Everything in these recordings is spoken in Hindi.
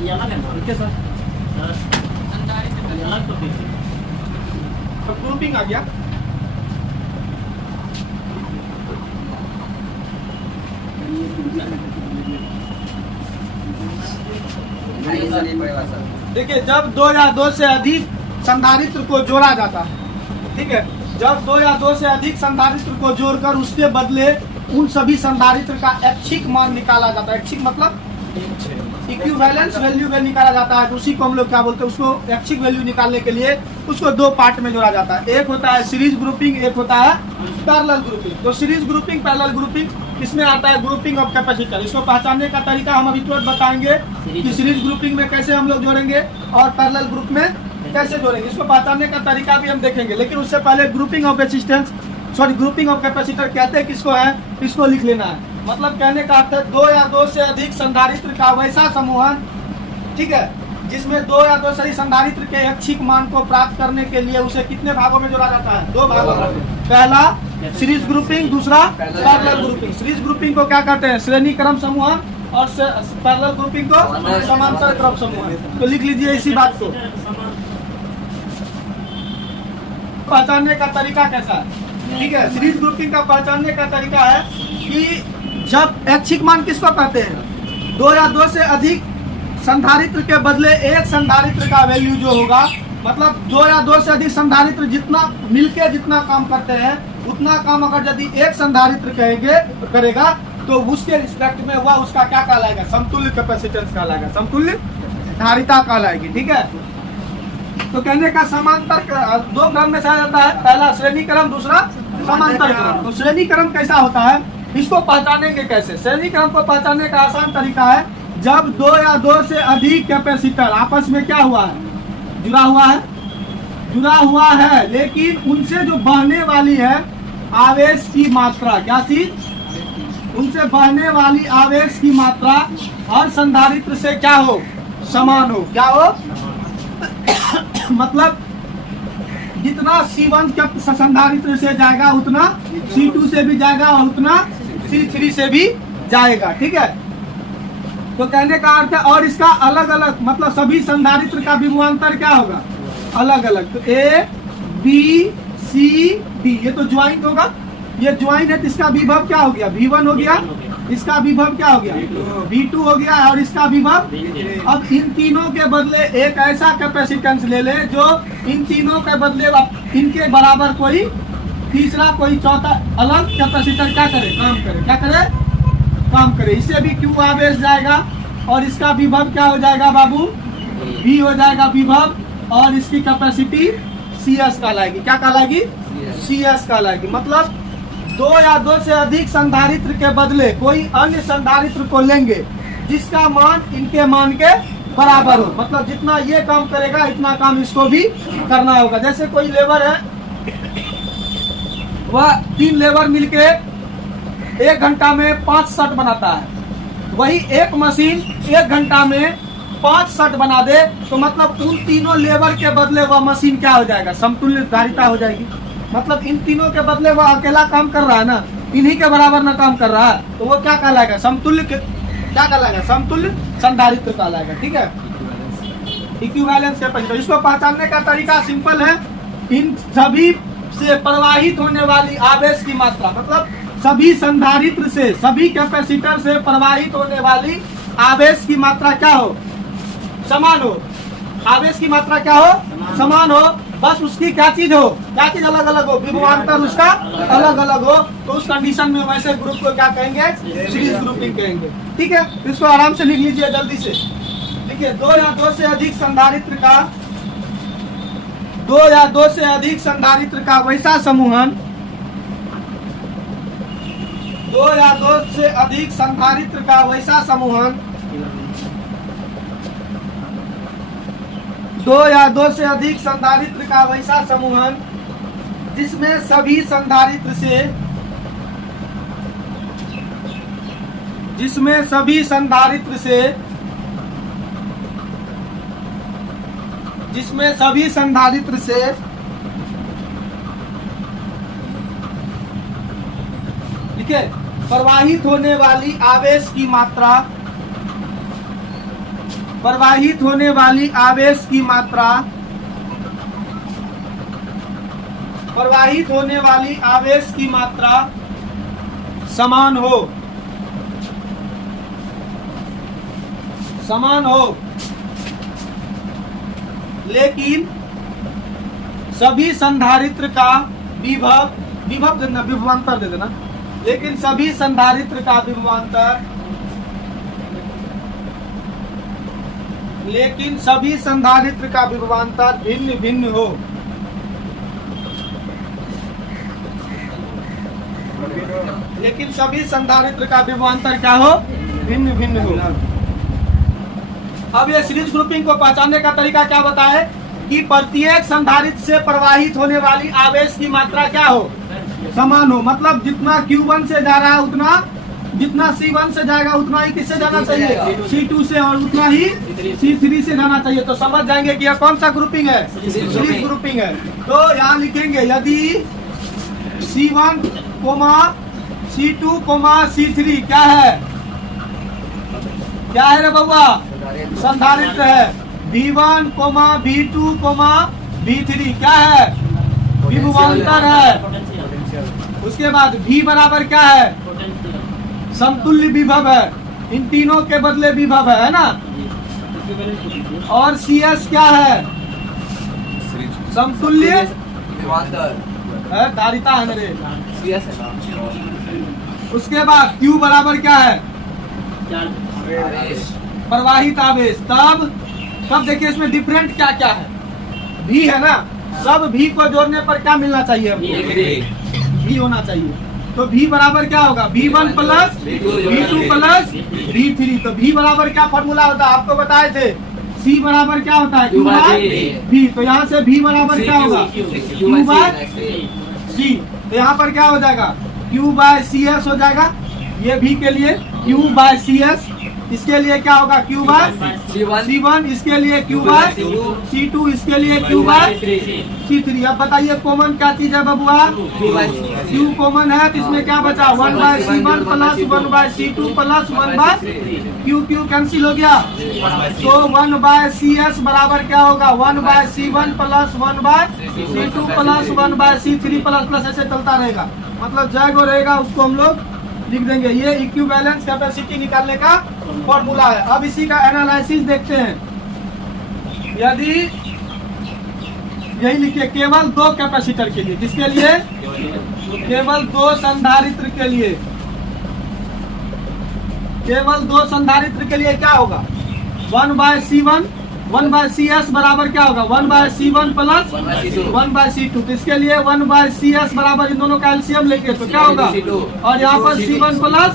ये अलग है ना? ठीक है सर, ये अलग तो ठीक है। तो ग्रुपिंग आ गया। देखिए, जब दो या दो से अधिक संधारित्र को जोड़ा जाता है, ठीक है, जब दो या दो से अधिक संधारित्र को जोड़कर उसके बदले उन सभी संधारित्र का ऐच्छिक मान निकाला जाता है। ऐच्छिक मतलब इक्विवेलेंस वैल्यू में निकाला जाता है, तो उसी को हम लोग क्या बोलते हैं, उसको ऐच्छिक वैल्यू निकालने के लिए उसको दो पार्ट में जोड़ा जाता है। एक होता है सीरीज ग्रुपिंग, एक होता है पैरेलल ग्रुपिंग। तो सीरीज ग्रुपिंग, पैरेलल ग्रुपिंग, इसमें आता है ग्रुपिंग ऑफ कैपेसिटर। इसको पहचानने का तरीका हम अभी तुरंत बताएंगे कि सीरीज ग्रुपिंग में कैसे हम लोग जोड़ेंगे और पैरेलल ग्रुप में कैसे जोड़ेंगे। इसको पहचानने का तरीका भी हम देखेंगे, लेकिन उससे पहले grouping of resistance, sorry grouping of capacitor कहते हैं किसको है, इसको लिख लेना है। मतलब कहने का अर्थ है दो या दो से अधिक संधारित्र का वैसा समूहन, ठीक है, जिसमें दो या दो से अधिक संधारित्र के ऐच्छिक मान को प्राप्त करने के लिए उसे कितने भागों में जोड़ा जाता है, दो भागों में। पहला सीरीज ग्रुपिंग, दूसरा पैरेलल ग्रुपिंग। सीरीज ग्रुपिंग को क्या कहते हैं, श्रेणी क्रम समूहन, और पैरेलल ग्रुपिंग को समांतर क्रम समूहन। तो लिख लीजिए इसी बात को। पहचानने का तरीका कैसा है, ठीक है, सीरीज ग्रुपिंग का पहचानने का तरीका है कि जब ऐच्छिक मान किसको कहते हैं, दो या दो से अधिक संधारित्र के बदले एक संधारित्र का वैल्यू जो होगा, मतलब दो या दो से अधिक संधारित्र जितना मिलके जितना काम करते हैं उतना काम अगर यदि एक संधारित्र करेगा तो उसके रिस्पेक्ट में वह उसका क्या कहलाएगा, समतुल्य कैपेसिटेंस कहलाएगा, समतुल्य धारिता कहलाएगी। ठीक है, तो कहने का समांतर दो क्रम में जाता है, पहला श्रेणी क्रम, दूसरा समांतर क्रम। तो श्रेणी क्रम कैसा होता है, इसको पहचानेंगे कैसे। श्रेणी क्रम को पहचानने का आसान तरीका है, जब दो या दो से अधिक कैपेसिटर आपस में क्या हुआ है, जुड़ा हुआ है, लेकिन उनसे जो बहने वाली है आवेश की मात्रा, क्या चीज, उनसे बहने वाली आवेश की मात्रा हर संधारित्र से क्या हो, समान हो। क्या हो मतलब जितना C1 के संधारित्र से जाएगा उतना C2 से भी जाएगा और उतना C3 से भी जाएगा। ठीक है, तो कहने का अर्थ है, और इसका अलग अलग मतलब सभी संधारित्र का विभवांतर क्या होगा, अलग अलग। तो A B C D ये तो ज्वाइंट होगा, ये ज्वाइंट है, तो इसका विभव क्या हो गया, V1 हो गया, इसका विभव क्या हो गया, V2 हो गया, और इसका विभव। अब इन तीनों के बदले एक ऐसा कैपेसिटेंस ले ले जो इन तीनों के बदले इनके बराबर कोई तीसरा कोई चौथा अलग कैपेसिटर क्या करे, काम करे, क्या करे, काम करे। इसे भी Q आवेश जाएगा और इसका विभव क्या हो जाएगा बाबू, V हो जाएगा विभव, और इसकी कैपेसिटी CS कहलाएगी। क्या कहलाएगी, CS कहलाएगी। मतलब दो या दो से अधिक संधारित्र के बदले कोई अन्य संधारित्र को लेंगे जिसका मान इनके मान के बराबर हो, मतलब जितना ये काम करेगा इतना काम इसको भी करना होगा। जैसे कोई लेबर है, वह 3 लेबर मिलके 1 घंटा में 5 शर्ट बनाता है, वही एक मशीन 1 घंटा में 5 शर्ट बना दे, तो मतलब उन तीनों लेबर के बदले वह मशीन क्या हो जाएगा, समतुल्य धारिता हो जाएगी। मतलब इन तीनों के बदले वह अकेला काम कर रहा है ना, इन्हीं के बराबर ना काम कर रहा है, तो वो क्या कहलाएगा, समतुल्य, क्या कहलाएगा, समतुल्य संधारित्र कहलाएगा। ठीक है, इक्विवेलेंस कैपेसिटर। इसको पहचानने का तरीका सिंपल है, इन सभी से प्रवाहित होने वाली आवेश की मात्रा, मतलब सभी संधारित्र से, सभी कैपेसिटर से प्रवाहित होने वाली आवेश की मात्रा क्या हो, समान हो। आवेश की मात्रा क्या हो, समान हो, बस उसकी क्या चीज हो, क्या चीज अलग अलग हो, विभवांतर उसका अलग अलग हो। तो उस कंडीशन में वैसे ग्रुप को क्या कहेंगे, सीरीज ग्रुपिंग कहेंगे। ठीक है, इसको आराम से लिख लीजिए, जल्दी से लिखिए। दो या दो से अधिक संधारित्र का, दो या दो से अधिक संधारित्र का वैसा समूहन, दो या दो से अधिक संधारित्र का वैसा समूहन, दो या दो से अधिक संधारित्र का वैसा समूहन जिसमें सभी संधारित्र से, जिसमें सभी संधारित्र से, जिसमें सभी संधारित्र से ठीक है प्रवाहित होने वाली आवेश की मात्रा प्रवाहित होने वाली आवेश की मात्रा, प्रवाहित होने वाली आवेश की मात्रा समान हो, समान हो, लेकिन सभी संधारित्र का विभव, विभव देना, विभवांतर दे देना, लेकिन सभी संधारित्र का विभवांतर, लेकिन सभी संधारित्र का विभवांतर भिन्न भिन्न हो, लेकिन सभी संधारित्र का विभवांतर क्या हो, भिन्न भिन्न हो। अब ये सीरीज ग्रुपिंग को पहचानने का तरीका क्या बताए कि प्रत्येक संधारित्र से प्रवाहित होने वाली आवेश की मात्रा क्या हो, समान हो। मतलब जितना Q1 से जा रहा है उतना, जितना C1 से जाएगा उतना ही किससे जाना चाहिए, C2 से, और उतना ही C3 से जाना चाहिए। तो समझ जाएंगे कि यह कौन सा ग्रुपिंग है, सीरीज ग्रुपिंग है। तो यहाँ लिखेंगे यदि C1, C2, C3 क्या है, क्या है रे बउआ, संधारित्र है। V1, V2, V3 क्या है, विभवांतर है। उसके बाद V बराबर क्या है, समतुल्य विभव है, इन तीनों के बदले विभव है ना। और CS क्या है, समतुल्य है, धारिता है मेरे। उसके बाद Q बराबर क्या है, प्रवाहित आवेश। तब देखिए इसमें डिफरेंट क्या क्या है, V है ना, सब V को जोड़ने पर क्या मिलना चाहिए, V होना चाहिए। तो V बराबर क्या होगा, V1 plus V2 plus V3। तो V बराबर क्या फॉर्मूला होता है, आपको बताए थे, C बराबर क्या होता है, Q बाय V। तो यहाँ से V बराबर क्या होगा, Q बाय C। तो यहाँ पर क्या हो जाएगा, Q बाय CS हो जाएगा। ये V के लिए Q बाय CS, इसके लिए क्या होगा, Q बाय C1, इसके लिए Q बाय C2, इसके लिए Q बाय C3। अब बताइए कॉमन क्या चीज है बबुआ, Q कॉमन है, तो इसमें क्या बचा, 1 by C1 plus 1 by C2 plus 1 by Q cancel हो गया। तो 1 बाय CS बराबर क्या होगा, 1 by C1 plus 1 by C2 plus 1 by C3 plus ऐसे चलता रहेगा। मतलब जैगो रहेगा उसको हम लोग लिख देंगे। ये इक्विवेलेंस कैपेसिटी निकालने का फॉर्मूला है। अब इसी का एनालिसिस देखते हैं। यदि यही लिखिए, केवल 2 कैपेसिटर के लिए, किसके लिए, केवल 2 संधारित्र के लिए, केवल 2 संधारित्र के लिए क्या होगा, 1 बाय C1, 1 बाय CS बराबर क्या होगा, 1 by C1 plus 1 by C2। तो इसके लिए 1 बाय CS बराबर इन दोनों का एलसीएम लेंगे तो क्या होगा, और यहाँ पर C1 प्लस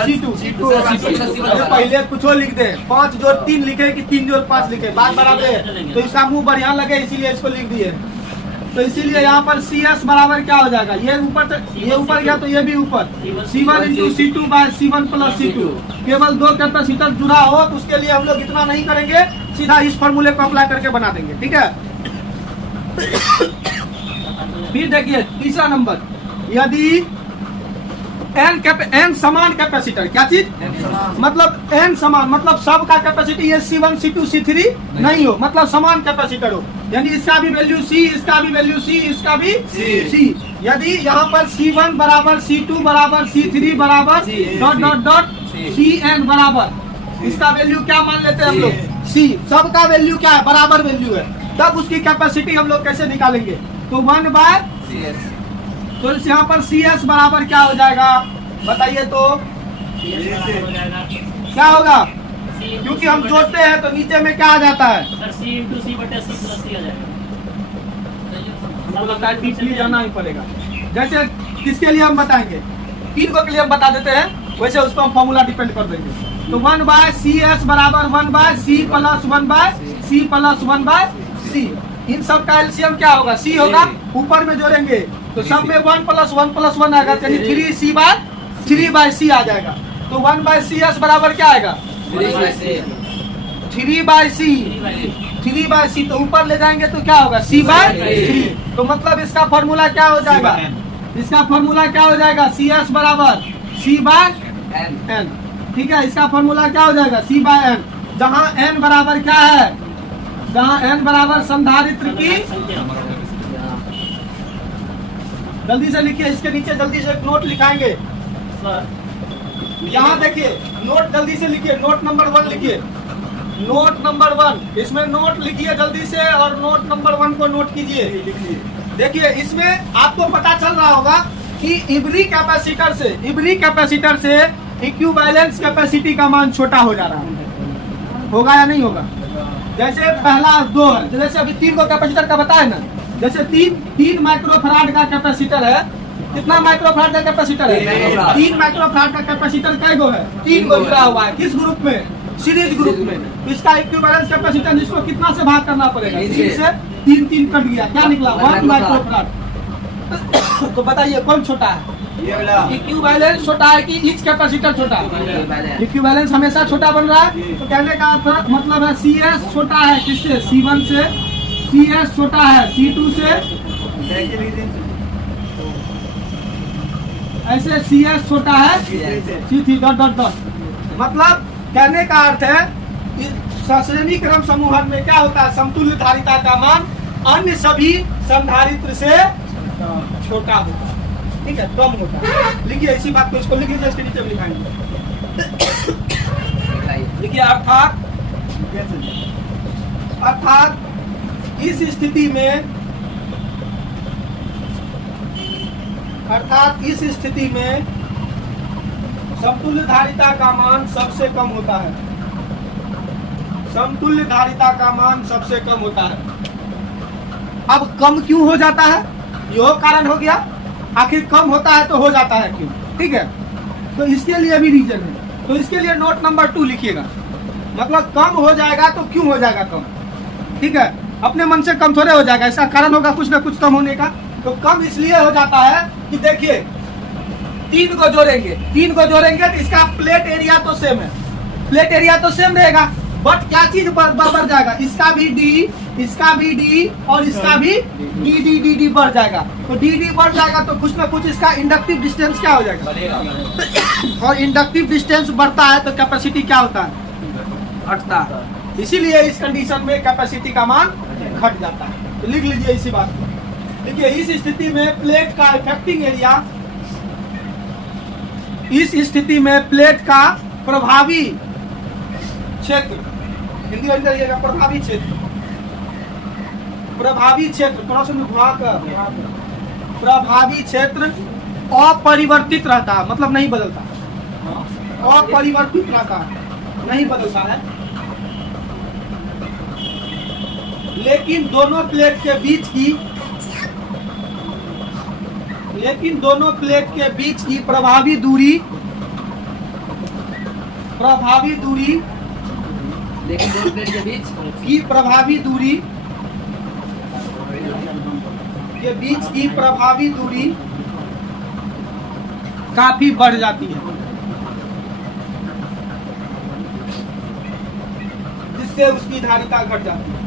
C2। अरे पहले कुछ लिख दे, 5 जोड़ 3 लिखे कि 3 जोड़ 5 लिखे, बात बराबर है। तो इसका मुंह बढ़िया लगे इसीलिए इसको लिख दिए। तो इसीलिए यहाँ पर CS बराबर क्या हो जाएगा, ये ऊपर गया तो ये भी ऊपर, C1 into C2 bye C1 plus C2। केवल 2 कैपेसिटर जुड़ा हो तो उसके लिए हम लोग इतना नहीं करेंगे, सीधा इस फॉर्मूले को अप्लाई करके बना देंगे, ठीक है। फिर देखिए तीसरा नंबर, यदि n समान कैपेसिटर, क्या चीज, मतलब n समान, मतलब सब का कैपेसिटी ये C1 C2 C3 नहीं हो, मतलब समान कैपेसिटर हो। यानी इसका भी वैल्यू C, इसका भी वैल्यू C, इसका भी C। यदि यहाँ पर C1 बराबर C2 बराबर C3 बराबर डॉट डॉट डॉट Cn बराबर, इसका वैल्यू क्या मान लेते हैं हम लोग, C। सब का वैल्यू क्या है, बराबर वैल्यू है, तब उसकी कैपेसिटी हम लोग कैसे निकालेंगे, तो 1 बाय CS। तो यहाँ पर CS बराबर क्या हो जाएगा, बताइए तो क्या होगा, क्योंकि हम जोड़ते हैं तो नीचे में क्या आ जाता है, डीपली जाना ही पड़ेगा। जैसे किसके लिए हम बताएंगे, 3 को के लिए हम बता देते हैं, वैसे उसको हम फॉर्मूला डिपेंड कर देंगे। तो 1 बाय CS बराबर 1 by C plus 1 by C plus 1 by C। इन सब का एलसीएम क्या होगा, C होगा, ऊपर में जोड़ेंगे तो सब में 1 प्लस 1 प्लस 1 आएगा, यानी 3C बाय 3 बाय C आ जाएगा। तो 1 बाय CS बराबर क्या आएगा, 3 बाय C। तो ऊपर ले जाएंगे तो क्या होगा, C बाय 3। तो मतलब इसका फॉर्मूला क्या हो जाएगा, इसका फॉर्मूला क्या हो जाएगा, CS बराबर C बाय N। ठीक है, इसका फॉर्मूला क्या हो जाएगा, C बाय N। जहां n बराबर क्या है, जहां n बराबर संधारित्र की, जल्दी से लिखिए, इसके नीचे जल्दी से एक नोट लिखाएंगे। यहाँ देखिए नोट जल्दी से लिखिए, नोट नंबर 1 लिखिए, नोट नंबर 1, इसमें नोट लिखिए जल्दी से और नोट नंबर 1 को नोट कीजिए। देखिए इसमें आपको पता चल रहा होगा कि इब्री कैपेसिटर से इक्विवेलेंस कैपेसिटी का मान छोटा हो जा रहा है, होगा या नहीं होगा। जैसे पहला 2 है, जैसे अभी 3 को कैपेसिटर का बताया ना, जैसे 3 माइक्रोफैराड का कैपेसिटर है, कितना माइक्रोफैराड का कैपेसिटर है, 3 माइक्रोफैराड का कैपेसिटर कै गो है, 3 गो जुड़ा हुआ है, किस ग्रुप में, सीरीज ग्रुप में। तो इसका इक्विवेलेंस कैपेसिटर इसको कितना से भाग करना पड़ेगा, 3 से 3 कट गया, क्या निकला 1 माइक्रोफैराड। तो बताइए कौन छोटा है, इक्विवेलेंस छोटा है कि ईच कैपेसिटर छोटा है, इक्विवेलेंस हमेशा छोटा बन रहा है। तो कहने का मतलब है CS छोटा है किससे, C1 से, CS छोटा है C2 से, ऐसे CS छोटा है C3 ... मतलब कहने का अर्थ है श्रेणी क्रम समूहन में क्या होता है, समतुल्य धारिता का मान अन्य सभी संधारित्र से छोटा होता है, ठीक है, कम होता है। लिखिए इसी बात को, इसको लिख लीजिए, इसके नीचे लिखाएंगे, लिखिए अर्थात इस स्थिति में समतुल्य धारिता का मान सबसे कम होता है, समतुल्य धारिता का मान सबसे कम होता है। अब कम क्यों हो जाता है, यो कारण हो गया, आखिर कम होता है तो हो जाता है क्यों, ठीक है। तो इसके लिए भी रीजन है, तो इसके लिए नोट नंबर 2 लिखिएगा, मतलब कम हो जाएगा तो क्यों हो जाएगा कम, ठीक है, अपने मन से कम थोड़े हो जाएगा, ऐसा कारण होगा कुछ ना कुछ कम होने का। तो कम इसलिए हो जाता है कि देखिए 3 को जोड़ेंगे तो इसका प्लेट एरिया तो सेम है, प्लेट एरिया तो सेम रहेगा, बट क्या चीज बढ़ जाएगा, इसका भी D और इसका भी D बढ़ जाएगा। तो D बढ़ जाएगा तो कुछ ना कुछ इसका इंडक्टिव डिस्टेंस क्या हो जाएगा, और इंडक्टिव डिस्टेंस बढ़ता है तो कैपेसिटी क्या होता है, घटता है। इसीलिए इस कंडीशन में कैपेसिटी का मान घट जाता है। तो लिख लीजिए इसी बात को, देखिए इस स्थिति में प्लेट का इफेक्टिंग एरिया, इस स्थिति में प्लेट का प्रभावी क्षेत्र, हिंदी में करिएगा प्रभावी क्षेत्र प्रश्न विभाग का प्रभावी क्षेत्र अपरिवर्तित रहता है, मतलब नहीं बदलता, अपरिवर्तित रहता है, नहीं बदलता है। लेकिन दोनों प्लेट के बीच की प्रभावी दूरी लेकिन दोनों प्लेट के बीच की प्रभावी दूरी काफी बढ़ जाती है, जिससे उसकी धारिता घट जाती है।